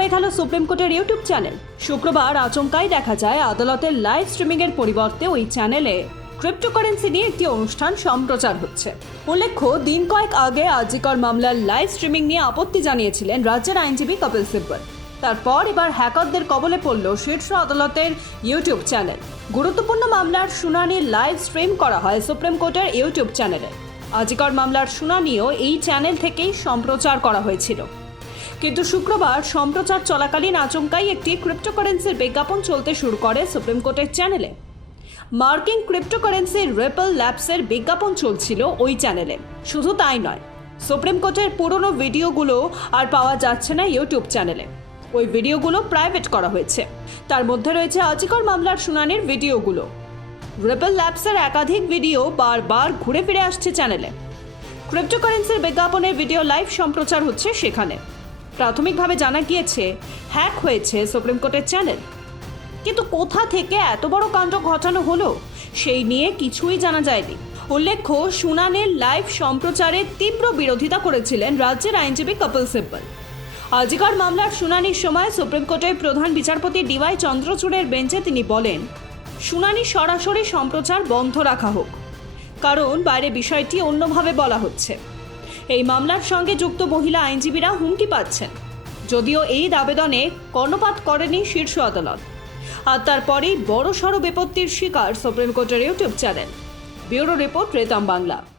দেখাল সুপ্রিম কোর্টের YouTube channel. শুক্রবার আচমকাই দেখা যায় আদালতের লাইভ স্ট্রিমিং এর পরিবর্তে ওই চ্যানেলে। ক্রিপ্টোকারেন্সি নিয়ে একটি অনুষ্ঠান সম্প্রচার হচ্ছে। উল্লেখ্য, দিন কয়েক আগে আজিকর মামলার লাইভ স্ট্রিমিং নিয়ে আপত্তি জানিয়েছিলেন রাজ্যের আইনজীবী কপিল সিব্বল। তারপর এবার হ্যাকারদের কবলে পড়ল শীর্ষ আদালতের ইউটিউব চ্যানেল। গুরুত্বপূর্ণ মামলার শুনানি লাইভ স্ট্রিম করা হয় সুপ্রিম কোর্টের ইউটিউব চ্যানেলে। আজিকর মামলার শুনানিও এই চ্যানেল থেকেই সম্প্রচার করা হয়েছিল। কিন্তু শুক্রবার সম্প্রচার চলাকালীন আচমকাই একটি ক্রিপ্টোকারেন্সির বিজ্ঞাপন চলতে শুরু করে সুপ্রিম কোর্টের চ্যানেলে। মার্কিং ক্রিপ্টোকারেন্সির রেপল ল্যাবসের বিজ্ঞাপন চলছিল ওই চ্যানেলে। শুধু তাই নয়, সুপ্রিম কোর্টের পুরনো ভিডিওগুলো আর পাওয়া যাচ্ছে না ইউটিউব চ্যানেলে। ওই ভিডিওগুলো প্রাইভেট করা হয়েছে। তার মধ্যে রয়েছে আজিকর মামলার শুনানির ভিডিওগুলো। রেপল ল্যাবসের একাধিক ভিডিও বারবার ঘুরে ফিরে আসছে চ্যানেলে। ক্রিপ্টোকারেন্সির বিজ্ঞাপনের ভিডিও লাইভ সম্প্রচার হচ্ছে সেখানে। প্রাথমিকভাবে জানা গিয়েছে, হ্যাক হয়েছে সুপ্রিম কোর্টের চ্যানেল। কিন্তু কোথা থেকে এত বড় কাণ্ড ঘটানো হলো, সেই নিয়ে কিছুই জানা যায়নি। উল্লেখ্য, শুনানির লাইভ সম্প্রচারের তীব্র বিরোধিতা করেছিলেন রাজ্যের আইনজীবী কপিল সিব্বল। আজিকার মামলার শুনানির সময় সুপ্রিম কোর্টের প্রধান বিচারপতি ডিওয়াই চন্দ্রচূড়ের বেঞ্চে তিনি বলেন, শুনানি সরাসরি সম্প্রচার বন্ধ রাখা হোক। কারণ বাইরে বিষয়টি অন্যভাবে বলা হচ্ছে। এই মামলার সঙ্গে যুক্ত মহিলা আইনজীবীরা হুমকি পাচ্ছেন। যদিও এই আবেদনে কর্ণপাত করেনি শীর্ষ আদালত। আর তারপরেই বড়সড় বিপত্তির শিকার সুপ্রিম কোর্টের ইউটিউব চ্যানেল। ব্যুরো রিপোর্ট রেতাম বাংলা।